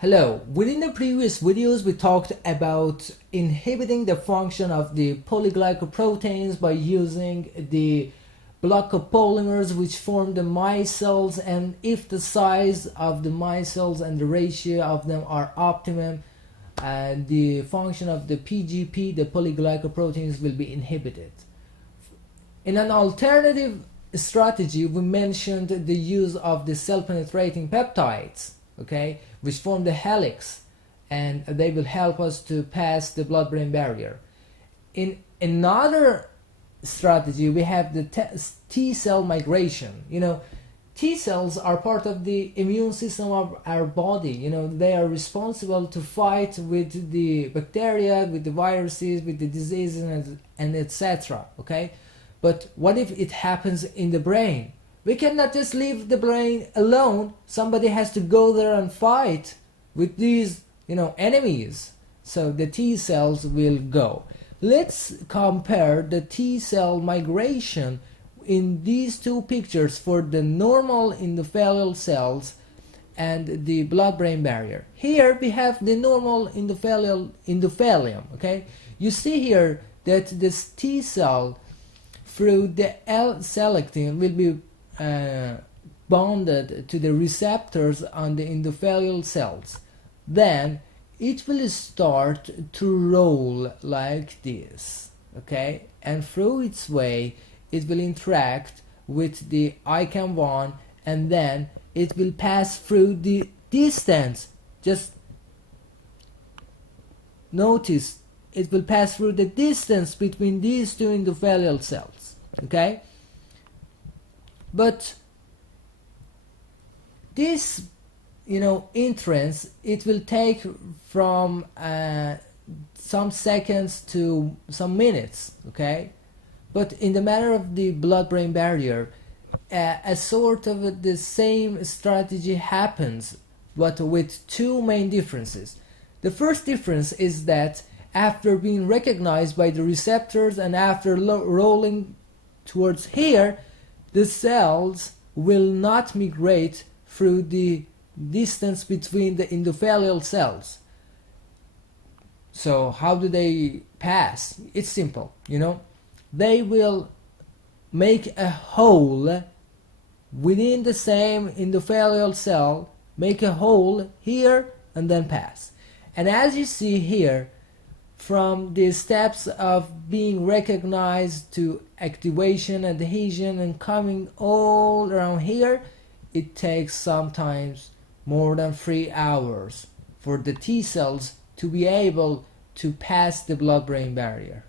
Hello, within the previous videos we talked about inhibiting the function of the polyglycoproteins by using the block of polymers which form the micelles, and if the size of the micelles and the ratio of them are optimum, the function of the PGP, the polyglycoproteins, will be inhibited. In an alternative strategy we mentioned the use of the cell-penetrating peptides, okay, which form the helix, and they will help us to pass the blood-brain barrier. In another strategy we have the T cell migration. T cells are part of the immune system of our body. They are responsible to fight with the bacteria, with the viruses, with the diseases, and etc. Okay, but what if it happens in the brain? We cannot just leave the brain alone. Somebody has to go there and fight with these, enemies. So the T cells will go. Let's compare the T cell migration in these two pictures for the normal endothelial cells and the blood-brain barrier. Here we have the normal endothelium. Okay, you see here that this T cell through the L-selectin will be bonded to the receptors on the endothelial cells. Then it will start to roll like this, okay, and through its way it will interact with the ICAM1, and then it will pass through the distance. Just notice it will pass through the distance between these two endothelial cells, okay. But this entrance, it will take from some seconds to some minutes, okay. But in the matter of the blood-brain barrier, a sort of the same strategy happens, but with two main differences. The first difference is that after being recognized by the receptors and after rolling towards here, the cells will not migrate through the distance between the endothelial cells. So how do they pass? It's simple, They will make a hole within the same endothelial cell, make a hole here and then pass. And as you see here, from the steps of being recognized to activation, adhesion, and coming all around here, it takes sometimes more than 3 hours for the T cells to be able to pass the blood-brain barrier.